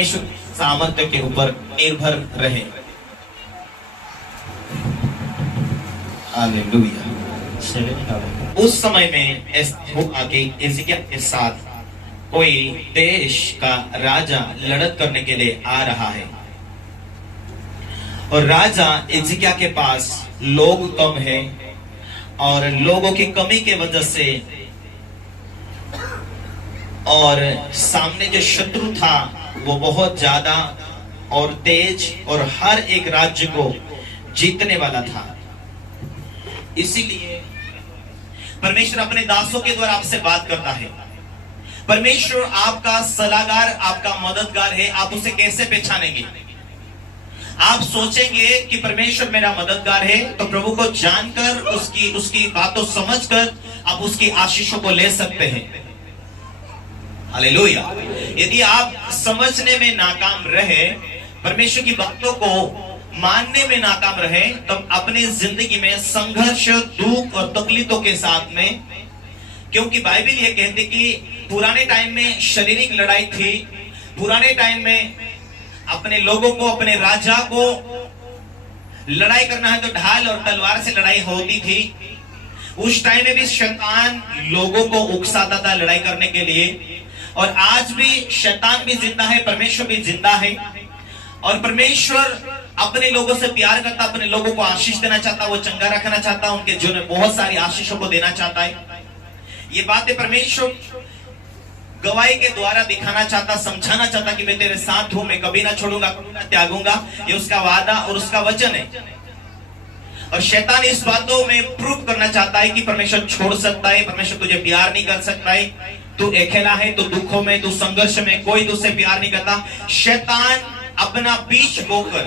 परमेश्वर सामर्थ्य के ऊपर निर्भर रहे। हालेलुया। उस समय में हिजकिय्याह के साथ कोई देश का राजा लड़त करने के लिए आ रहा है और राजा हिजकिय्याह के पास लोग कम है और लोगों की कमी के वजह से और सामने जो शत्रु था वो बहुत ज्यादा और तेज और हर एक राज्य को जीतने वाला था। इसीलिए परमेश्वर अपने दासों के द्वारा आपसे बात करता है। परमेश्वर आपका सलाहकार, आपका मददगार है। आप उसे कैसे पहचानेंगे? आप सोचेंगे कि परमेश्वर मेरा मददगार है, तो प्रभु को जानकर उसकी बातों समझकर आप उसकी आशीषों को ले सकते हैं। हालेलुया। यदि आप समझने में नाकाम रहे, परमेश्वर की बातों को मानने में नाकाम रहे, तब अपनी जिंदगी में संघर्ष, दुख और तकलीफों के साथ में, क्योंकि बाइबल ये कहती कि पुराने टाइम में शारीरिक लड़ाई थी, पुराने टाइम में अपने लोगों को, अपने राजा को लड़ाई करना है तो ढाल और तलवार से लड़ाई होती थी। उस टाइम में भी शैतान लोगों को उकसाता था लड़ाई करने के लिए, और आज भी शैतान भी जिंदा है, परमेश्वर भी जिंदा है। और परमेश्वर अपने लोगों से प्यार करता, अपने लोगों को आशीष देना चाहता, वो चंगा रखना चाहता, उनके जीवन में बहुत सारी आशीषों को देना चाहता है। ये बातें परमेश्वर गवाही के द्वारा दिखाना चाहता, समझाना चाहता कि मैं तेरे साथ हूं, मैं कभी ना छोड़ूंगा, कभी ना त्यागूंगा। ये उसका वादा और उसका वचन है। और शैतान इस बातों में प्रूव करना चाहता है कि परमेश्वर छोड़ सकता है, परमेश्वर तुझे प्यार नहीं कर सकता है, तू अकेला है, तू दुखों में, तू संघर्ष में, कोई तुझसे प्यार नहीं करता। शैतान अपना बीच बोकर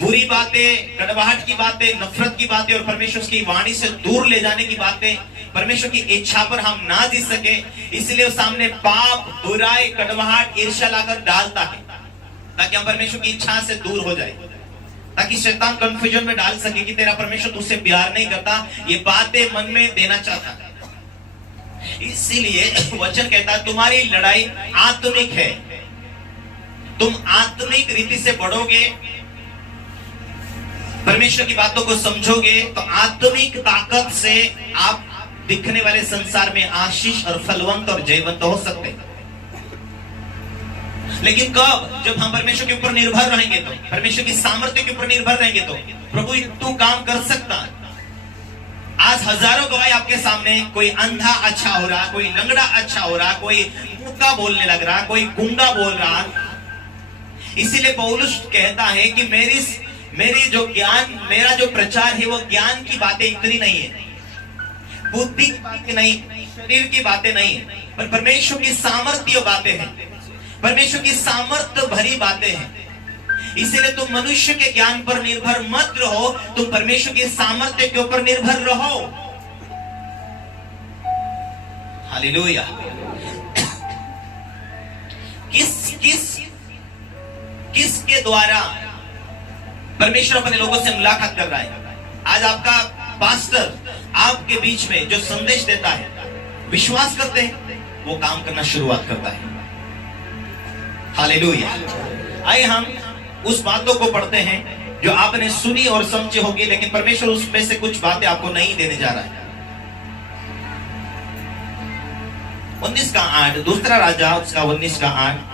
बुरी बातें, कड़वाहट की बातें, नफरत की बातें और परमेश्वर की वाणी से दूर ले जाने की बातें, परमेश्वर की इच्छा पर हम ना जी सके, इसलिए सामने पाप, बुराई, कड़वाहट, ईर्ष्या लाकर डालता है, ताकि हम परमेश्वर की इच्छा से दूर हो जाए, ताकि शैतान कंफ्यूजन में डाल सके कि तेरा परमेश्वर तुझसे प्यार नहीं करता। ये बातें मन में देना चाहता। इसीलिए वचन कहता है तुम्हारी लड़ाई आत्मिक है। तुम आत्मिक रीति से बढ़ोगे, परमेश्वर की बातों को समझोगे, तो आत्मिक ताकत से आप दिखने वाले संसार में आशीष और फलवंत और जयवंत हो सकते हैं। लेकिन कब? जब हम परमेश्वर के ऊपर निर्भर रहेंगे, तो परमेश्वर की सामर्थ्य के ऊपर निर्भर रहेंगे, तो प्रभु तू काम कर सकता। आज हजारों गवाही आपके सामने, कोई अंधा अच्छा हो रहा, कोई लंगड़ा अच्छा हो रहा, कोई मूका बोलने लग रहा, कोई गूंगा बोल रहा। इसीलिए पौलुस कहता है कि मेरी जो ज्ञान, मेरा जो प्रचार है वो ज्ञान की बातें इतनी नहीं है, बुद्धि की बातें नहीं, शरीर की बातें नहीं, पर परमेश्वर की सामर्थ्य बातें हैं, परमेश्वर की सामर्थ्य भरी बातें हैं। इसलिए तुम मनुष्य के ज्ञान पर निर्भर मत रहो, तुम परमेश्वर की सामर्थ्य के ऊपर निर्भर रहो। हालेलुया। किसके द्वारा परमेश्वर अपने लोगों से मुलाकात कर रहा है? आज आपका पास्टर आपके बीच में जो संदेश देता है, विश्वास करते हैं, वो काम करना शुरुआत करता है। हालेलुया। आइए हम उस बातों को पढ़ते हैं जो आपने सुनी और समझी होगी, लेकिन परमेश्वर उसमें से कुछ बातें आपको नहीं देने जा रहा है। 19 का 8, दूसरा राजा उसका 19 का 8।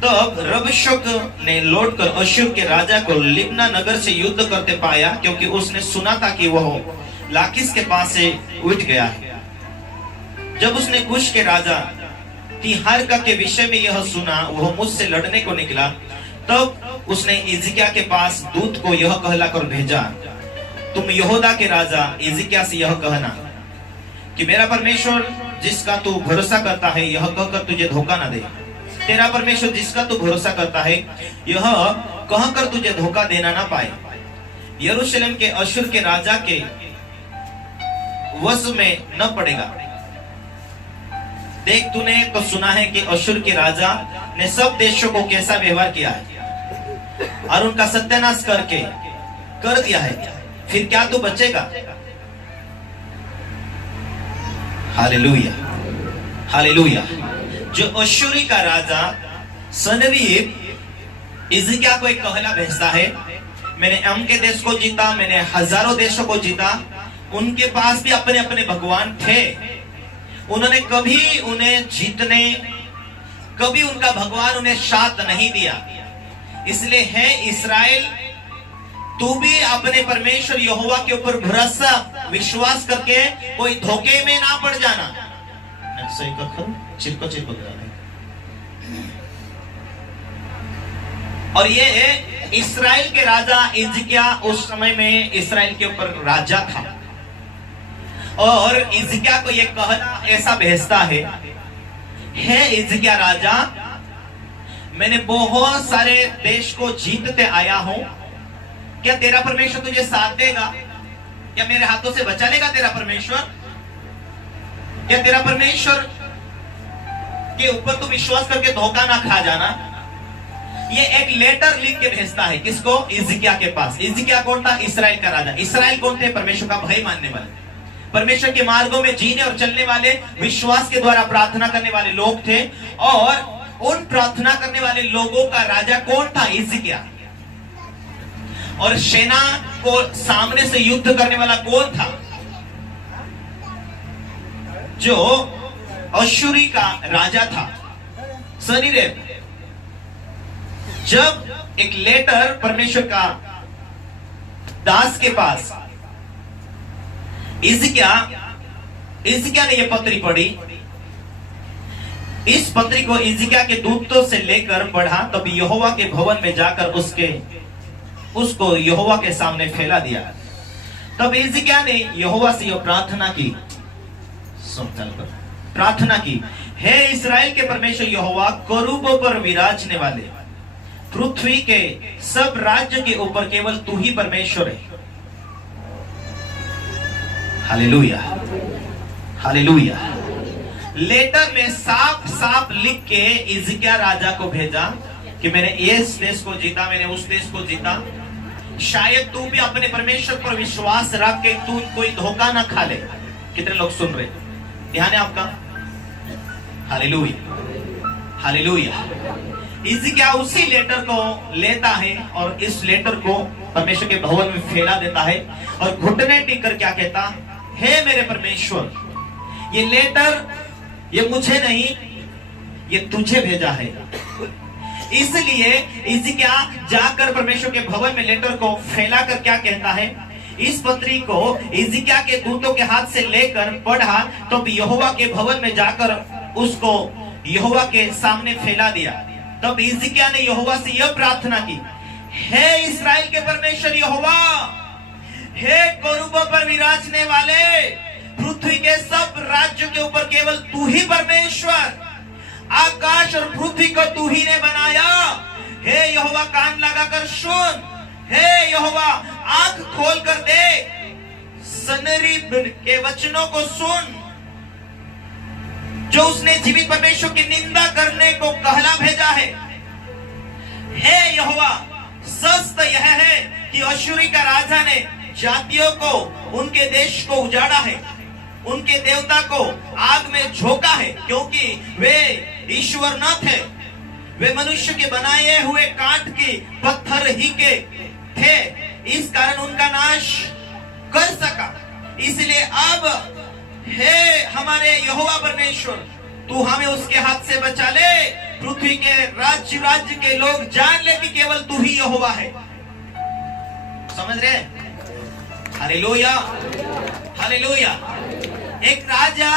तब रबशक ने लौटकर अश्शूर के राजा को लिब्ना नगर से युद्ध करते पाया, क्योंकि उसने सुना था कि वह लाकिस के पास से उठ गया है। जब उसने कुश के राजा तिहारका के विषय में यह सुना, वह मुझसे लड़ने को निकला। तब उसने हिजकिय्याह के पास दूत को यह कहलाकर भेजा, तुम यहूदा के राजा हिजकिय्याह से यह कहना कि मेरा परमेश्वर जिसका तू भरोसा करता है, यह कहकर तुझे धोखा न दे। तेरा परमेश्वर जिसका तू भरोसा करता है, यह कहकर तुझे धोखा देना ना पाए, यरूशलेम के अश्शूर के राजा के वश में न पड़ेगा। देख, तूने तो सुना है कि अश्शूर के राजा ने सब देशों को कैसा व्यवहार किया है और उनका सत्यानाश करके कर दिया है, फिर क्या तू बचेगा? Hallelujah, hallelujah. जो अश्शूरी का राजा सनरीब हिजकिय्याह को एक कहला भेजता है, मैंने एम के देश को जीता, मैंने हजारों देशों को जीता। उनके पास भी अपने अपने भगवान थे, उन्होंने कभी उन्हें जीतने, कभी उनका भगवान उन्हें साथ नहीं दिया। इसलिए है इस्राएल, तू भी अपने परमेश्वर यहोवा के ऊपर भरोसा विश्वास करके कोई धोखे में ना पड़ जाना। सही चिरको चिरको और ये इस्राएल के राजा हिजकिय्याह उस समय में इस्राएल के ऊपर राजा था, और हिजकिय्याह को ये कहना ऐसा भेजता है, हिजकिय्याह राजा, मैंने बहुत सारे देश को जीतते आया हूं, क्या तेरा परमेश्वर तुझे साथ देगा? क्या मेरे हाथों से बचा लेगा तेरा परमेश्वर? क्या तेरा परमेश्वर के ऊपर तू विश्वास करके धोखा ना खा जाना? ये एक लेटर लिख के भेजता है, किसको? हिजकिय्याह के पास। हिजकिय्याह कौन था? इस्राएल का राजा। इस्राएल कौन थे? परमेश्वर का भय मानने वाले, परमेश्वर के मार्गों में जीने और चलने वाले, विश्वास के द्वारा प्रार्थना करने वाले लोग थे। और उन प्रार्थना करने वाले लोगों का राजा कौन था? हिजकिय्याह। और सेना को सामने से युद्ध करने वाला कौन था? जो अश्शूरी का राजा था, सनीरेब। जब एक लेटर परमेश्वर का दास के पास हिजकिय्याह ने यह पत्री पढ़ी, इस पत्री को हिजकिय्याह के दूतों से लेकर बढ़ा, तब यहोवा के भवन में जाकर उसको यहोवा के सामने फैला दिया। तब हिजकिय्याह ने यहोवा से यह प्रार्थना की, हे इस्राएल के परमेश्वर यहोवा, करूबों पर विराजने वाले, पृथ्वी के सब राज्य के ऊपर केवल तू ही परमेश्वर है। Hallelujah, hallelujah. लेटर में साफ साफ लिख के हिजकिय्याह राजा को भेजा कि मैंने इस देश को जीता, मैंने उस देश को जीता, शायद तू भी अपने परमेश्वर पर विश्वास रख के तू कोई धोखा ना खा ले। कितने लोग सुन रहे? ध्यान है आपका? Hallelujah, hallelujah. हिजकिय्याह उसी लेटर को लेता है और इस लेटर को परमेश्वर के भवन में फैला देता है और घुटने टेक कर क्या कहता? हे मेरे परमेश्वर, ये लेटर ये मुझे नहीं, ये तुझे भेजा है। इसलिए हिजकिय्याह जाकर परमेश्वर के भवन में लेटर को फैलाकर क्या कहता है? इस पत्री को हिजकिय्याह के दूतों के हाथ से लेकर पढ़ा, तो यहोवा के भवन में जाकर उसको यहोवा के सामने फैला दिया। तब हिजकिय्याह ने यहोवा से यह प्रार्थना की, हे इस्राएल के परमेश्वर यहोवा, हे करूबों पर विराजने वाले, पृथ्वी के सब राज्यों के ऊपर केवल तू ही परमेश्वर, आकाश और पृथ्वी को तू ही ने बनाया। हे यहोवा, कान लगाकर सुन, हे यहोवा, आंख खोल कर देख, सनरीब के वचनों को सुन, जो उसने जीवित परमेश्वर की निंदा करने को कहला भेजा है। हे यहोवा, सच तो यह है कि अश्शूरी का राजा ने जातियों को, उनके देश को उजाड़ा है, उनके देवता को आग में झोंका है, क्योंकि वे ईश्वर न थे, वे मनुष्य के बनाए हुए काट के पत्थर ही के थे, इस कारण उनका नाश कर सका। इसलिए अब हे हमारे यहोवा परमेश्वर, तू हमें उसके हाथ से बचा ले, पृथ्वी के राज्य के लोग जान ले कि केवल तू ही यहोवा है। समझ रहे? Hallelujah, hallelujah. एक राजा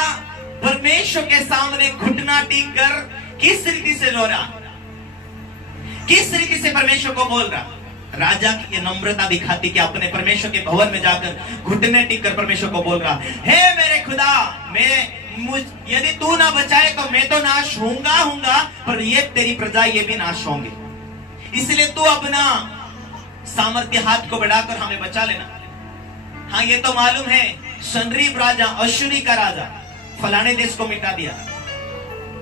परमेश्वर के सामने घुटना टेक कर किस रीति से रो रहा, किस रीति से परमेश्वर को बोल रहा? राजा की नम्रता दिखाती कि अपने परमेश्वर के भवन में जाकर घुटने टेक कर परमेश्वर को बोल रहा, हे मेरे खुदा, यदि तू ना बचाए तो मैं तो नाश होऊंगा, पर ये तेरी प्रजा ये भी नाश होंगे। इसलिए तू अपना सामर्थ्य हाथ को बढ़ाकर हमें बचा लेना। हाँ, ये तो मालूम है, सनरीब राजा, अश्शूरी का राजा, फलाने देश को मिटा दिया,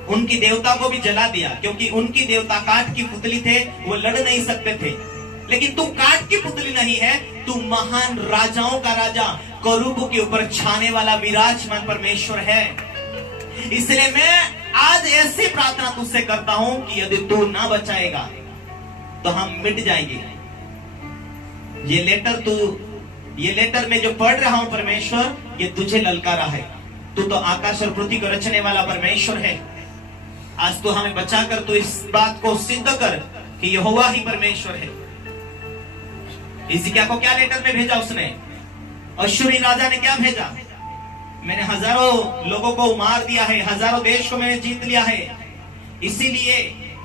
उनकी देवता को भी जला दिया, क्योंकि उनकी देवता काठ की पुतली थे, वो लड़ नहीं सकते थे। लेकिन तू काठ की पुतली नहीं है, तू महान राजाओं का राजा, करूबों के ऊपर छाने वाला विराजमान परमेश्वर है। इसलिए मैं आज ऐसी प्रार्थना तुझसे करता हूं कि यदि तू ना बचाएगा तो हम मिट जाएंगे। ये लेटर में जो पढ़ रहा हूं परमेश्वर, ये तुझे ललकारा है। तू तो आकाश और पृथ्वी को रचने वाला परमेश्वर है। आज तो हमें बचाकर तू इस बात को सिद्ध कर कि यहोवा ही परमेश्वर है। हिजकिय्याह को क्या लेटर में भेजा उसने? अश्शूरी राजा ने क्या भेजा? मैंने हजारों लोगों को मार दिया है, हजारों देश को मैंने जीत लिया है, इसीलिए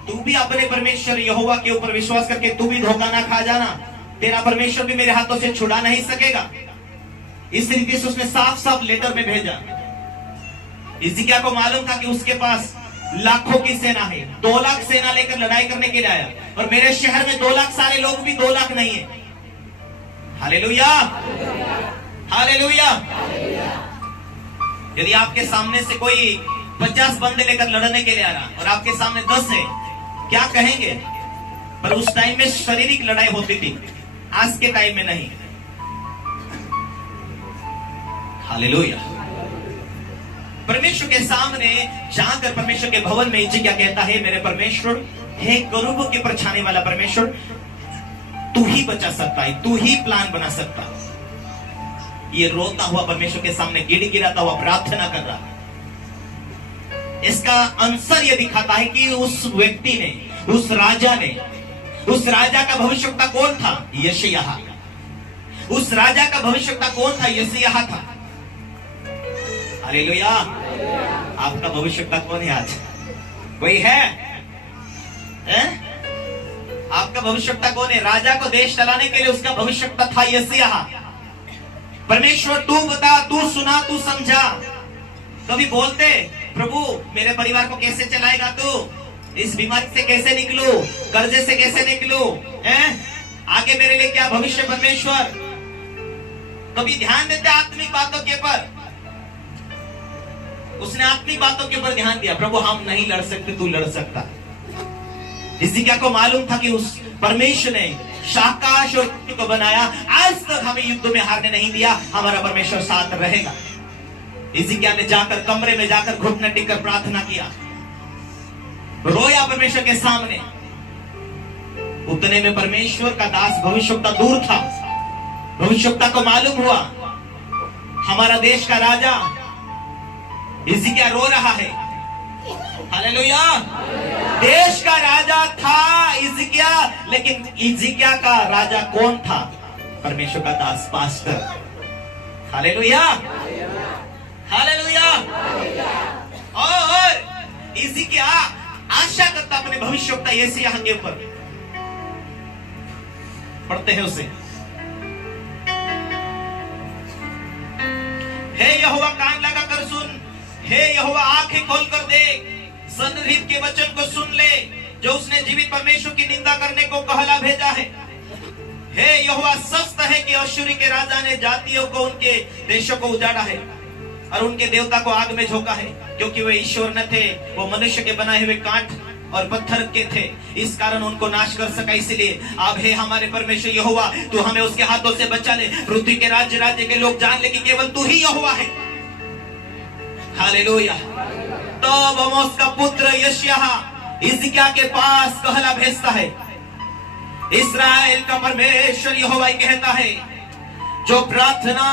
तू भी अपने परमेश्वर यहोवा के ऊपर विश्वास करके तू भी धोखा ना खा जाना। तेरा परमेश्वर भी मेरे हाथों से छुड़ा नहीं सकेगा। इस रीति से उसने साफ साफ लेटर में भेजा। हिजकिय्याह को मालूम था कि उसके पास लाखों की सेना है, 2 लाख सेना लेकर लड़ाई करने के लिए आया, और मेरे शहर में 2 लाख सारे लोग भी 2 लाख नहीं है। Hallelujah, hallelujah. यदि आपके सामने से कोई 50 बंदे लेकर लड़ने के लिए आ रहा और आपके सामने 10 है, क्या कहेंगे? पर उस टाइम में शारीरिक लड़ाई होती थी, आज के टाइम में नहीं। हालेलुया। परमेश्वर के सामने जाकर परमेश्वर के भवन में हिजकिय्याह कहता है, मेरे परमेश्वर, हे करूबों के पर छाने वाला परमेश्वर, तू ही बचा सकता है, तू ही प्लान बना सकता है। ये रोता हुआ परमेश्वर के सामने गिड़गिड़ाता हुआ प्रार्थना कर रहा है। इसका आंसर ये दिखाता है कि उस व्यक्ति ने, उस राजा का भविष्यवक्ता कौन था? यशायाह। उस राजा का भविष्यवक्ता कौन था? यशायाह था। हालेलुया। आपका भविष्यवक्ता कौन है आज? कोई है? आपका भविष्यवक्ता कौन है? राजा को देश चलाने के लिए उसका भविष्यवक्ता था यशायाह। परमेश्वर तू बता, तू सुना, तू समझा। कभी बोलते, प्रभु मेरे परिवार को कैसे चलाएगा तू? इस बीमारी से कैसे निकलूं? कर्जे से कैसे निकलूं? आगे मेरे लिए क्या भविष्य परमेश्वर? कभी ध्यान देते आत्मिक बातों के ऊपर? उसने आत्मिक बातों के ऊपर ध्यान दिया। प्रभु हम नहीं लड़ सकते, तू लड़ सकता। हिजकिय्याह को मालूम था कि उस परमेश्वर ने आकाश और पृथ्वी को बनाया, आज तक हमें युद्ध में हारने नहीं दिया, हमारा परमेश्वर साथ रहेगा। हिजकिय्याह ने जाकर कमरे में जाकर घुटने टेककर प्रार्थना किया, रोया परमेश्वर के सामने। उतने में परमेश्वर का दास भविष्यवक्ता दूर था। भविष्यवक्ता को मालूम हुआ हमारा देश का राजा हिजकिय्याह रो रहा है। हालेलुया। देश का राजा था हिजकिय्याह, लेकिन हिजकिय्याह का राजा कौन था? परमेश्वर का दास पास्टर। Hallelujah, hallelujah. और हिजकिय्याह आशा करता अपने भविष्यवक्ता यशायाह के ऊपर। पढ़ते हैं उसे, हे यहोवा कान लगा कर सुन, हे यहोवा आंखें खोल कर देख, सनरीब के वचन को सुन ले जो उसने जीवित परमेश्वर की निंदा करने को कहला भेजा है। हे यहोवा सस्त है कि अश्शूरी के राजा ने जातियों को, उनके देशों को उजाड़ा है और उनके देवता को आग में झोंका है, क्योंकि वे ईश्वर न थे, वो मनुष्य के बनाए हुए कांट और पत्थर के थे, इस कारण उनको नाश कर सका। इसलिए अब हे हमारे परमेश्वर यहोवा, तू हमें उसके हाथों से बचा ले। पृथ्वी के राज्य के लोग जान ले कि केवल तू ही यहोवा है। हालेलुया। तो आमोस का पुत्र यशायाह हिजकिय्याह के पास कहला भेजता है, इस्राएल का परमेश्वर यहोवा कहता है, जो प्रार्थना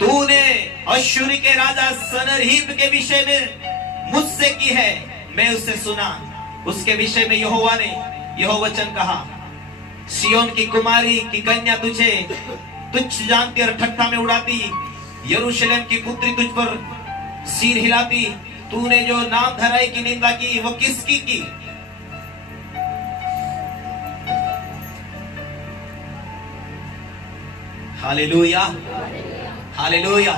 तूने अश्शूरी के राजा सनरीब के विषय में मुझसे की है, मैं उसे सुना। उसके विषय में यहोवा ने यह वचन कहा, सियोन की कुमारी की कन्या तुझे तुच्छ जानती और ठट्ठा में उड़ाती, यरूशलेम की पुत्री तुझ पर सिर हिलाती। तूने जो नाम धराई की निंदा की, वो किसकी की? Hallelujah, hallelujah.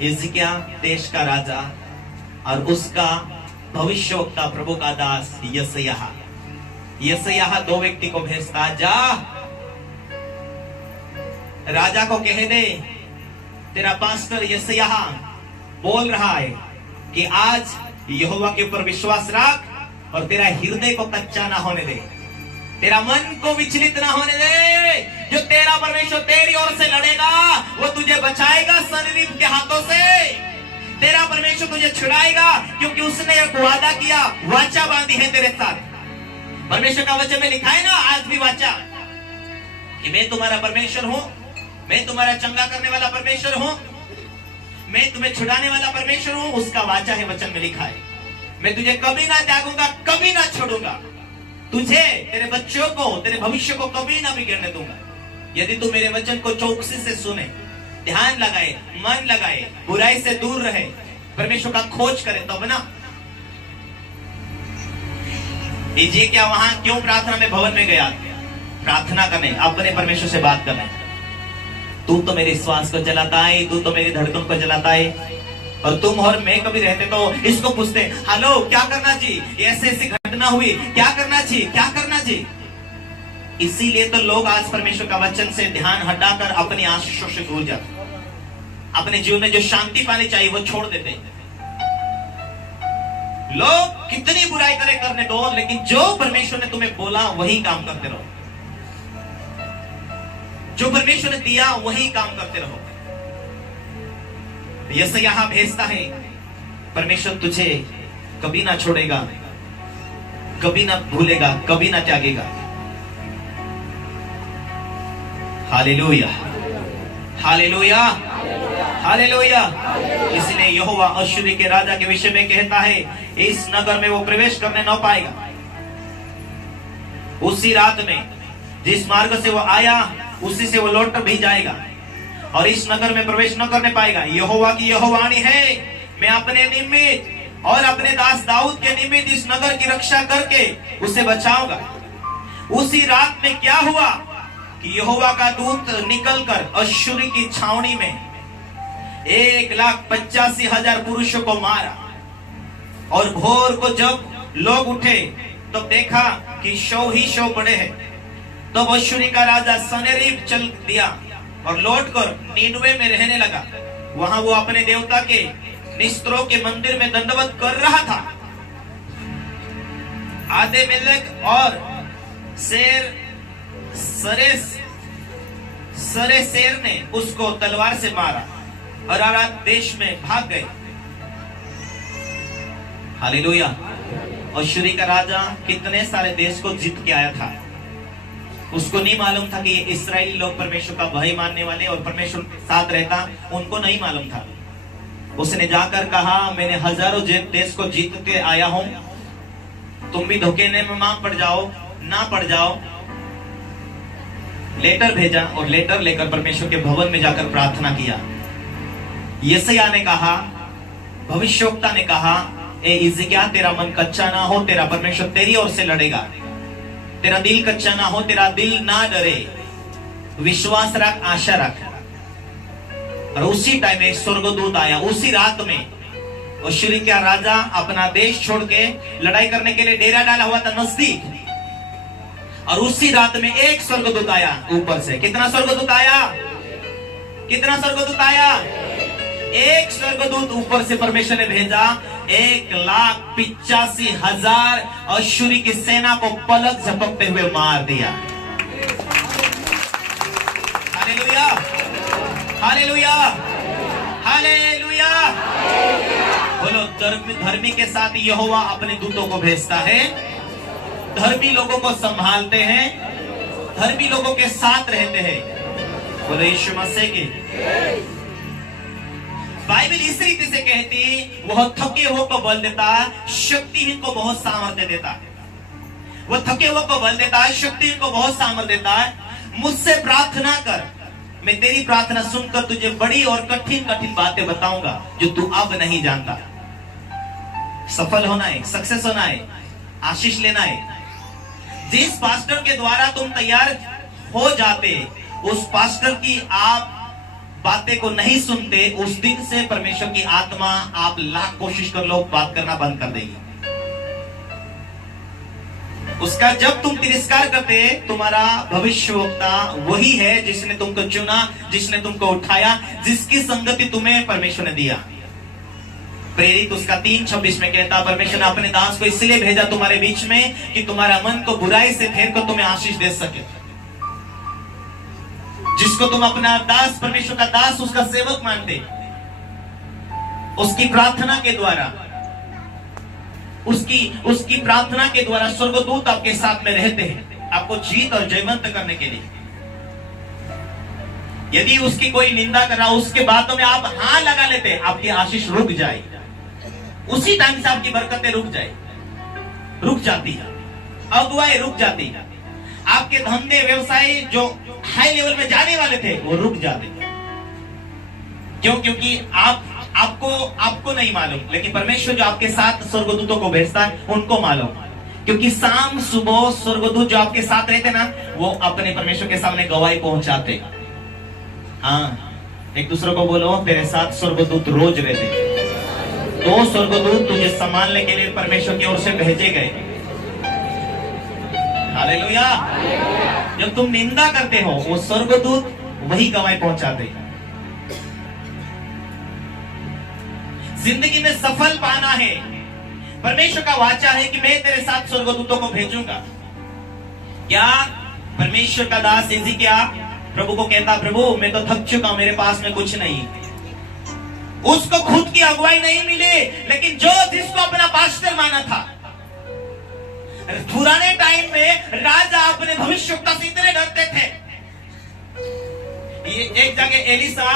हिजकिय्याह देश का राजा और उसका भविष्यवक्ता प्रभु का दास यशायाह। यशायाह 2 व्यक्ति को भेजता, जा राजा को कह दे, तेरा पास्टर यशायाह बोल रहा है कि आज यहोवा के ऊपर विश्वास रख और तेरा हृदय को कच्चा ना होने दे, तेरा मन को विचलित ना होने दे। जो तेरा परमेश्वर तेरी ओर से लड़ेगा वो तुझे बचाएगा सनरीब के हाथों से। तेरा परमेश्वर तुझे छुड़ाएगा, क्योंकि उसने एक वादा किया, वाचा बांधी है तेरे साथ। परमेश्वर का वचन में लिखा है ना, आज भी वाचा, कि मैं तुम्हारा परमेश्वर हूं, मैं तुम्हारा चंगा करने वाला परमेश्वर हूं, मैं तुम्हें छुड़ाने वाला परमेश्वर हूं। उसका वाचा है, वचन में लिखा है, मैं तुझे कभी ना त्यागूंगा, कभी ना छोड़ूंगा, तुझे, तेरे बच्चों को, तेरे भविष्य को कभी ना बिगड़ने दूंगा, यदि तू मेरे वचन को चौकसी से सुने, ध्यान लगाए, मन लगाए, बुराई से दूर रहे, परमेश्वर का खोज करे, तब ना। ये क्या वहां क्यों प्रार्थना में भवन में गया? प्रार्थना करने, अपने परमेश्वर से बात करने। तू तो मेरे श्वास को जलाता है, तू तो मेरी धड़कन को जलाता है, और तुम और मैं कभी रहते तो इसको पूछते, हेलो क्या करना जी, ऐसे ऐसी घटना हुई, क्या करना जी, क्या करना जी। इसीलिए तो लोग आज परमेश्वर का वचन से ध्यान हटाकर अपनी आशीषों से दूर जाते, अपने जीवन में जो शांति पानी चाहिए वो छोड़ देते। लोग कितनी बुराई करे करने दो, लेकिन जो परमेश्वर ने तुम्हें बोला वही काम करते रहो, जो परमेश्वर ने दिया वही काम करते रहो। यशायाह भेजता है, परमेश्वर तुझे कभी ना छोड़ेगा, कभी ना भूलेगा, कभी ना त्यागेगा। Hallelujah, hallelujah, hallelujah. इसलिए यहोवा अश्शूर के राजा के विषय में कहता है, इस नगर में वो प्रवेश करने न पाएगा। उसी रात में जिस मार्ग से वो आया उसी से वो लौट भी जाएगा, और इस नगर में प्रवेश न करने पाएगा। यहोवा की यह वाणी है, मैं अपने निमित्त और अपने दास दाऊद के निमित्त इस नगर की रक्षा करके उसे बचाऊंगा। उसी रात में क्या हुआ कि यहोवा का दूत निकलकर अश्शूर की छावनी में 1,85,000 पुरुषों को मारा, और भोर को जब लोग उठे तो देखा कि शव ही शव पड़े हैं। तब अश्शूरी का राजा सनेरीब चल दिया और लौटकर नीनवे में रहने लगा। वहां वो अपने देवता के निस्त्रों के मंदिर में दंडवत कर रहा था। आदेमेलेक और सरेसेर ने उसको तलवार से मारा और अराद देश में भाग गए। हालेलुया। अश्शूरी का राजा कितने सारे देश को जीत के आया था, उसको नहीं मालूम था कि ये इस्राएली लोग परमेश्वर का भय मानने वाले और परमेश्वर के साथ रहता, उनको नहीं मालूम था। उसने जाकर कहा, मैंने हजारों देश को जीत के आया हूं, तुम भी धोखे में मां पड़ जाओ, ना पड़ जाओ। लेटर भेजा और लेटर लेकर परमेश्वर के भवन में जाकर प्रार्थना किया। यशायाह ने कहा, भविष्यवक्ता ने कहा, ए हिजकिय्याह तेरा मन कच्चा ना हो, तेरा परमेश्वर तेरी ओर से लड़ेगा। तेरा दिल कच्चा ना हो, तेरा दिल ना डरे, विश्वास रख, आशा रख। और उसी टाइम में स्वर्गदूत आया। उसी रात में अश्शूर का राजा अपना देश छोड़ के लड़ाई करने के लिए डेरा डाला हुआ था नजदीक, और उसी रात में एक स्वर्गदूत आया ऊपर से। कितना स्वर्गदूत आया? कितना स्वर्गदूत आया? एक स्वर्गदूत ऊपर से परमेश्वर ने भेजा। 1,85,000 अश्शूरी की सेना को पलक झपकते हुए मार दिया। Hallelujah, hallelujah, hallelujah. बोलो, धर्मी के साथ यहोवा अपने दूतों को भेजता है, धर्मी लोगों को संभालते हैं, धर्मी लोगों के साथ रहते हैं। बोलो यीशु मसीह की। बाइबल इस रीति से कहती, वह थके हुए को बल देता, शक्तिहीन को बहुत सामर्थ्य देता है। वह थके हुए को बल देता है, शक्तिहीन को बहुत सामर्थ्य देता है। मुझसे प्रार्थना कर, मैं तेरी प्रार्थना सुनकर तुझे बड़ी और कठिन कठिन बातें बताऊंगा जो तू अब नहीं जानता। सफल होना है, सक्सेस होना है, आशीष लेना है। जिस पास्टर के द्वारा तुम तैयार हो जाते, उस पास्टर की आप बातें को नहीं सुनते, उस दिन से परमेश्वर की आत्मा, आप लाख कोशिश कर लो, बात करना बंद कर देगी। उसका जब तुम तिरस्कार करते, तुम्हारा भविष्यवक्ता वही है जिसने तुमको चुना, जिसने तुमको उठाया, जिसकी संगति तुम्हें परमेश्वर ने दिया। प्रेरित उसका 3:26 में कहता, परमेश्वर ने अपने दास को इसलिए भेजा तुम्हारे बीच में कि तुम्हारा मन को बुराई से फेर कर तुम्हें आशीष दे सके। जिसको तुम अपना दास, परमेश्वर का दास, उसका सेवक मानते, उसकी प्रार्थना के द्वारा, उसकी प्रार्थना के द्वारा स्वर्गदूत आपके साथ में रहते हैं आपको जीत और जयवंत करने के लिए। यदि उसकी कोई निंदा कर रहा, उसके बातों में आप हाँ लगा लेते, आपकी आशीष रुक जाए, उसी टाइम से आपकी बरकतें रुक जाती है, अगुवाई रुक जाती है, आपके धंधे व्यवसाय जो हाई लेवल में जाने वाले थे वो रुक जाते। क्यों? क्योंकि आपको नहीं मालूम, लेकिन परमेश्वर जो आपके साथ स्वर्गदूतों को भेजता है उनको मालूम। क्योंकि शाम सुबह स्वर्गदूत जो आपके साथ रहते ना, वो अपने परमेश्वर के सामने गवाही पहुंचाते। हाँ, एक दूसरे को बोलो, तेरे साथ स्वर्गदूत रोज रहते। दो स्वर्गदूत तुझे संभालने के लिए परमेश्वर की ओर से भेजे गए। हालेलुया। जब तुम निंदा करते हो, वो स्वर्गदूत वही गवाही पहुंचाते। जिंदगी में सफल पाना है, परमेश्वर का वाचा है कि मैं तेरे साथ स्वर्गदूतों को भेजूंगा। क्या परमेश्वर का दास इजी क्या प्रभु को कहता, प्रभु मैं तो थक चुका, मेरे पास में कुछ नहीं। उसको खुद की अगुवाई नहीं मिली, लेकिन जिसको अपना पास्टर माना था। पुराने टाइम में राजा अपने भविष्यवक्ता से इतने डरते थे। ये एक जगह एलिसा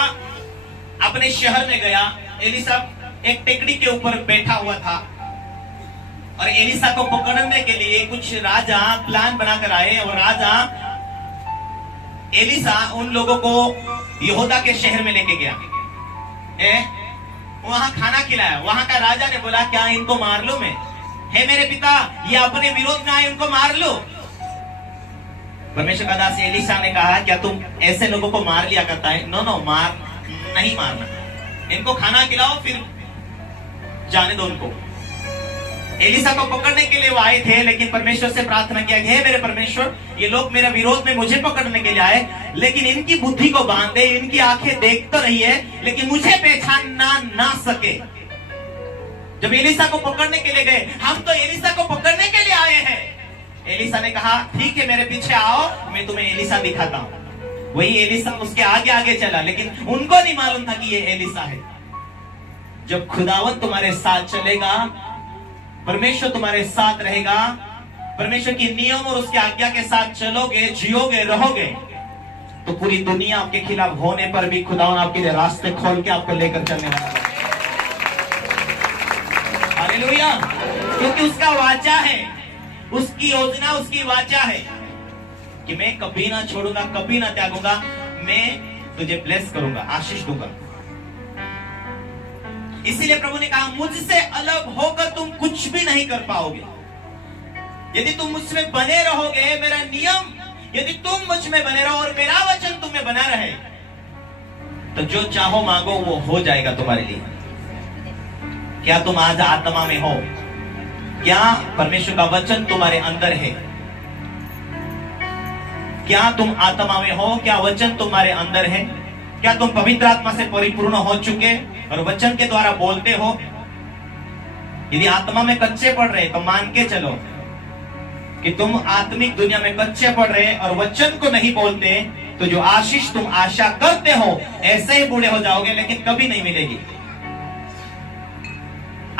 अपने शहर में गया। एलिसा एक टेकड़ी के ऊपर बैठा हुआ था और एलिसा को पकड़ने के लिए कुछ राजा प्लान बनाकर आए, और राजा एलिसा उन लोगों को यहूदा के शहर में लेके गया, वहां खाना खिलाया। वहां का राजा ने बोला, क्या इनको मार लूं मैं? हे मेरे पिता, ये अपने विरोध में आए, उनको मार लो। परमेश्वर का दास एलिसा ने कहा, क्या तुम ऐसे लोगों को मार लिया करता है? नो, नहीं मारना, इनको खाना खिलाओ, फिर जाने दो उनको। एलिसा को पकड़ने के लिए वो आए थे, लेकिन परमेश्वर से प्रार्थना किया, हे मेरे परमेश्वर, ये लोग मेरे विरोध में मुझे पकड़ने के लिए आए, लेकिन इनकी बुद्धि को बांधे, इनकी आंखें देख तो रही है लेकिन मुझे पहचानना ना सके। जब एलिसा को पकड़ने के लिए गए, हम तो एलिसा को पकड़ने के लिए आए हैं। एलिसा ने कहा, ठीक है मेरे पीछे आओ, मैं तुम्हें एलिसा दिखाता हूं। वही एलिसा उसके आगे आगे चला, लेकिन उनको नहीं मालूम था कि ये एलिसा है। जब खुदावंत तुम्हारे साथ चलेगा, परमेश्वर तुम्हारे साथ रहेगा, परमेश्वर की नियम और उसके आज्ञा के साथ चलोगे, जियोगे, रहोगे, तो पूरी दुनिया आपके खिलाफ होने पर भी खुदावंत आपके लिए रास्ते खोल के आपको लेकर चलने वाला है। हालेलुया। क्योंकि उसका वाचा है, उसकी योजना, उसकी वाचा है कि मैं कभी ना छोड़ूंगा, कभी ना त्यागूंगा, मैं तुझे ब्लेस करूंगा, आशीष दूंगा। इसीलिए प्रभु ने कहा, मुझसे अलग होकर तुम कुछ भी नहीं कर पाओगे। यदि तुम मुझमें बने रहोगे, मेरा नियम, यदि तुम मुझ में बने रहो और मेरा वचन तुम में बना रहे, तो जो चाहो मांगो वो हो जाएगा तुम्हारे लिए। क्या तुम आज आत्मा में हो? क्या परमेश्वर का वचन तुम्हारे अंदर है? क्या तुम आत्मा में हो? क्या वचन तुम्हारे अंदर है? क्या तुम पवित्र आत्मा से परिपूर्ण हो चुके और वचन के द्वारा बोलते हो? यदि आत्मा में कच्चे पड़ रहे तो मान के चलो कि तुम आत्मिक दुनिया में कच्चे पड़ रहे और वचन को नहीं बोलते, तो जो आशीष तुम आशा करते हो ऐसे ही बूढ़े हो जाओगे, लेकिन कभी नहीं मिलेगी।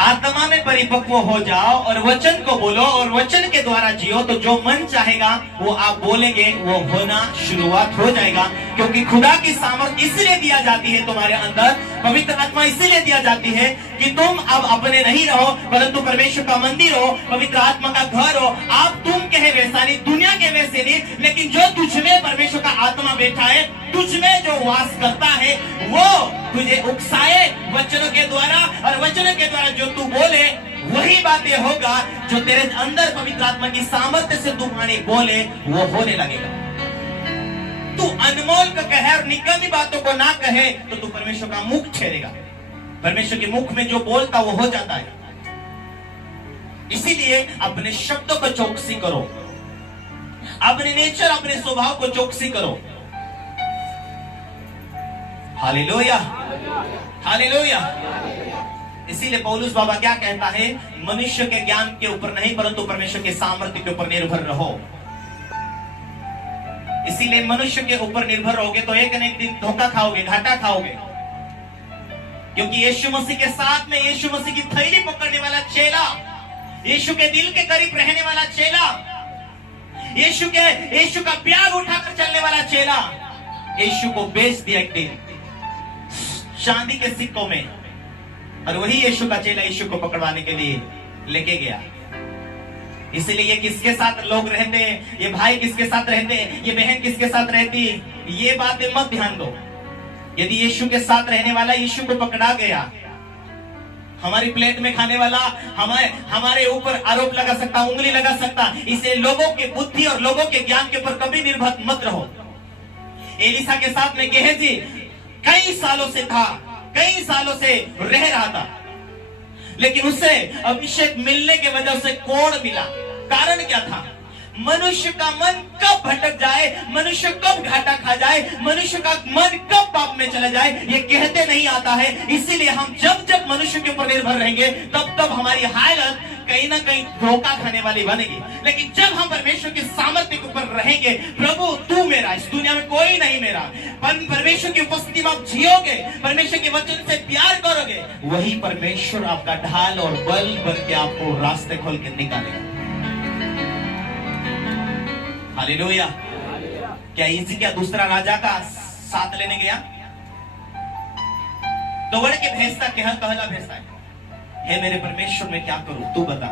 आत्मा में परिपक्व हो जाओ और वचन को बोलो और वचन के द्वारा जियो, तो जो मन चाहेगा वो आप बोलेंगे, वो होना शुरुआत हो जाएगा। क्योंकि खुदा की सामर्थ इसलिए दिया जाती है तुम्हारे अंदर, पवित्र आत्मा इसलिए दिया जाती है कि तुम अब अपने नहीं रहो, परंतु परमेश्वर का मंदिर हो, पवित्र आत्मा का घर हो। आप तुम कहे वैसा नहीं, दुनिया के वैसे नहीं, लेकिन जो तुझ में परमेश्वर का आत्मा बैठा है, तुझ में जो वास करता है, वो तुझे उकसाए वचनों के द्वारा, और वचनों के द्वारा जो तू बोले वही बातें होगा जो तेरे अंदर पवित्र आत्मा की सामर्थ्य से तू वाणी बोले वो होने लगेगा। तू अनमोल का कहे और निकम्मी बातों को ना कहे तो तू परमेश्वर का मुख छेड़ेगा। परमेश्वर के मुख में जो बोलता वो हो जाता है। इसीलिए अपने शब्दों को चौकसी करो, अपने नेचर, अपने स्वभाव को चौकसी करो। Hallelujah, hallelujah. इसीलिए पौलुस बाबा क्या कहता है, मनुष्य के ज्ञान के ऊपर नहीं परंतु परमेश्वर के सामर्थ्य के ऊपर निर्भर रहो। इसीलिए मनुष्य के ऊपर निर्भर रहोगे तो एक न एक दिन धोखा खाओगे, घाटा खाओगे। क्योंकि यीशु मसीह के साथ में यीशु मसीह की थैली पकड़ने वाला चेला, यीशु के दिल के करीब रहने वाला चेला, यीशु का बैग उठाकर चलने वाला चेला, यीशु को बेच दिया एक दिन चांदी के सिक्कों में, और वही यीशु का चेला यीशु को पकड़वाने के लिए लेके गया। इसलिए ये किसके साथ लोग रहते हैं, ये भाई किसके साथ रहते हैं, ये बहन किसके साथ रहती, ये बातें मत ध्यान दो। यदि यीशु के साथ रहने वाला यीशु को पकड़ा गया, हमारी प्लेट में खाने वाला हमारे ऊपर आरोप लगा सकता, उंगली लगा सकता। इसे लोगों के बुद्धि और लोगों के ज्ञान के ऊपर कभी निर्भर मत रहो। एलिसा के साथ में गेहजी कई सालों से था, कई सालों से रह रहा था, लेकिन उसे अभिषेक मिलने के वजह से कोड़ मिला। कारण क्या था? मनुष्य का मन कब भटक जाए, मनुष्य कब घाटा खा जाए, मनुष्य का मन कब पाप में चला जाए, ये कहते नहीं आता है। इसीलिए हम जब जब मनुष्य के ऊपर निर्भर रहेंगे, तब तब हमारी हालत कहीं ना कहीं धोखा खाने वाली बनेगी। लेकिन जब हम परमेश्वर के सामर्थ्य के ऊपर रहेंगे, प्रभु तू मेरा, इस दुनिया में कोई नहीं मेरा, परमेश्वर की उपस्थिति में आप जियोगे, परमेश्वर के वचन से प्यार करोगे, वही परमेश्वर आपका ढाल और बल बन के आपको रास्ते खोल के निकालेगा। हालेलुया। क्या हिजकिय्याह दूसरा राजा का साथ लेने गया? दौड़ के भेजता, कहला भेजता है, हे मेरे परमेश्वर मैं क्या करूं, तू बता।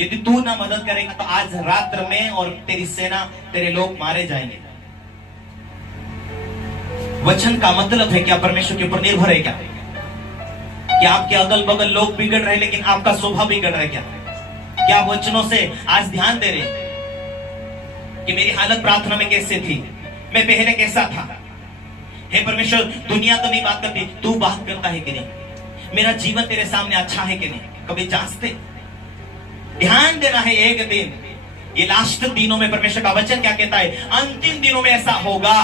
यदि तू ना मदद करेगा तो आज रात्र में और तेरी सेना, तेरे लोग मारे जाएंगे। वचन का मतलब है क्या? परमेश्वर के ऊपर निर्भर है क्या? क्या आपके अगल बगल लोग बिगड़ रहे लेकिन आपका स्वभाव बिगड़ रहा है क्या? क्या वचनों से आज ध्यान दे रहे कि मेरी हालत प्रार्थना में कैसे थी, मैं पहले कैसा था? हे परमेश्वर, दुनिया तो नहीं बात करती, तू बात करता है कि नहीं? मेरा जीवन तेरे सामने अच्छा है कि नहीं? कभी जांचते? ध्यान देना है। एक दिन, ये लास्ट दिनों में परमेश्वर का वचन क्या कहता है? अंतिम दिनों में ऐसा होगा,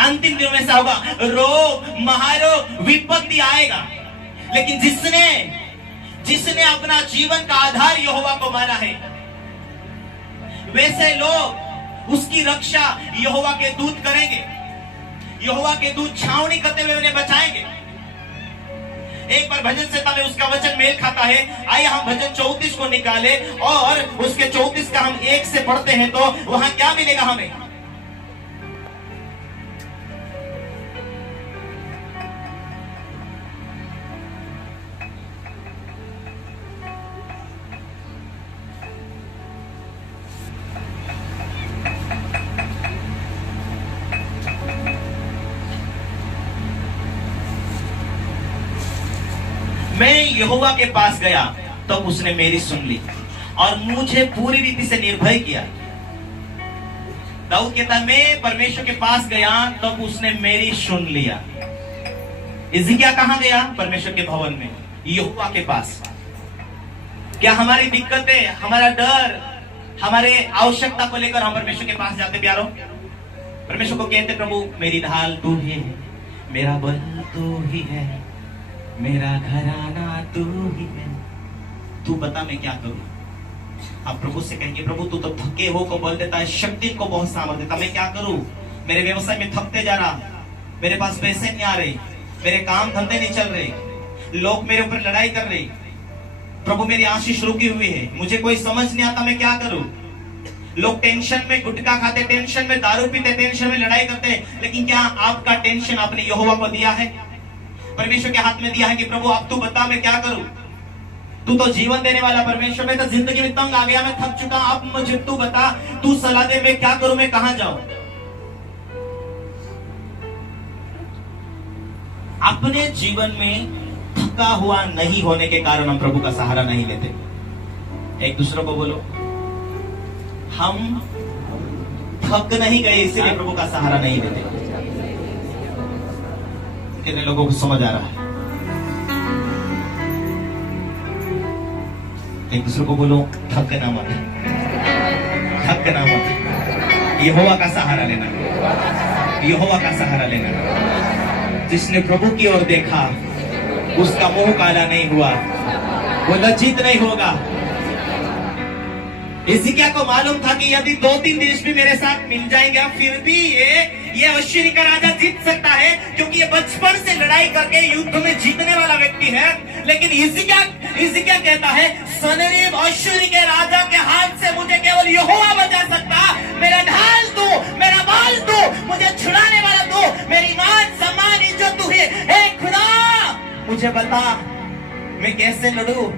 अंतिम दिनों में ऐसा होगा, रोग, महारोग, विपत्ति आएगा, लेकिन जिसने अपना जीवन का आधार यहोवा को माना है, वैसे लोग उसकी रक्षा यहोवा के दूत करेंगे। यहोवा के दूत छावनी करते हुए उन्हें बचाएंगे। एक बार भजन से में उसका वचन मेल खाता है। आइए हम भजन 34 को निकाले और उसके 34 का हम 1 से पढ़ते हैं तो वहां क्या मिलेगा हमें? मैं यहोवा के पास गया तब उसने मेरी सुन ली और मुझे पूरी रीति से निर्भय किया। दाऊद कहता है, मैं परमेश्वर के पास गया तब उसने मेरी सुन लिया। हिजकिय्याह कहां गया? परमेश्वर के भवन में, यहोवा के पास। क्या हमारी दिक्कतें, हमारा डर, हमारे आवश्यकता को लेकर हम परमेश्वर के पास जाते प्यारो? परमेश्वर को कहते, प्रभु मेरी ढाल तू ही है, मेरा बल तू ही है, मेरा घराना तू ही है, तू बता मैं क्या करूं? आप प्रभु से कहेंगे, प्रभु तू तो थके हो को बल देता है, शक्ति को बहुत सामर्थ देता, मैं क्या करूं? मेरे व्यवसाय में थकते जा रहा, मेरे पास पैसे नहीं आ रहे, मेरे काम धंधे नहीं चल रहे, लोग मेरे ऊपर लड़ाई कर रहे, प्रभु मेरी आशीष रुकी हुई है, मुझे कोई समझ नहीं आता मैं क्या करूं? लोग टेंशन में गुटखा खाते, टेंशन में दारू पीते, टेंशन में लड़ाई करते, लेकिन क्या आपका टेंशन आपने यहोवा को दिया है? परमेश्वर के हाथ में दिया है कि प्रभु आप तू बता मैं क्या करूं? तू तो जीवन देने वाला परमेश्वर, मैं तो जिंदगी में तंग आ गया, मैं थक चुका, आप मुझे तू बता, तू सलाह दे, मैं क्या करूं, मैं कहां जाऊं? अपने जीवन में थका हुआ नहीं होने के कारण हम प्रभु का सहारा नहीं लेते। एक दूसरे को बोलो, हम थक नहीं गए इसलिए प्रभु का सहारा नहीं लेते। कितने लोगों को समझ आ रहा है? एक दूसरे को बोलो, थकना मत, थकना मत, यहोवा का सहारा लेना, यहोवा का सहारा लेना। जिसने प्रभु की ओर देखा उसका मुंह काला नहीं हुआ, वो लज्जित नहीं होगा। हिजकिय्याह को मालूम था कि यदि 2-3 देश भी मेरे साथ मिल जाएंगे, फिर भी ये ये अश्शूरी का राजा जीत सकता है क्योंकि ये बचपन से लड़ाई करके युद्ध में जीतने वाला व्यक्ति है। लेकिन हिजकिय्याह कहता है, सनहेरीब अश्शूरी के राजा के हाथ से मुझे केवल यहोवा बचा सकता। मेरा ढाल तू, मेरा बाल तू, मुझे छुड़ाने वाला तू, मेरी मान सम्मान इज्जत तू है। हे खुदा, मुझे बता मैं कैसे लड़ूं।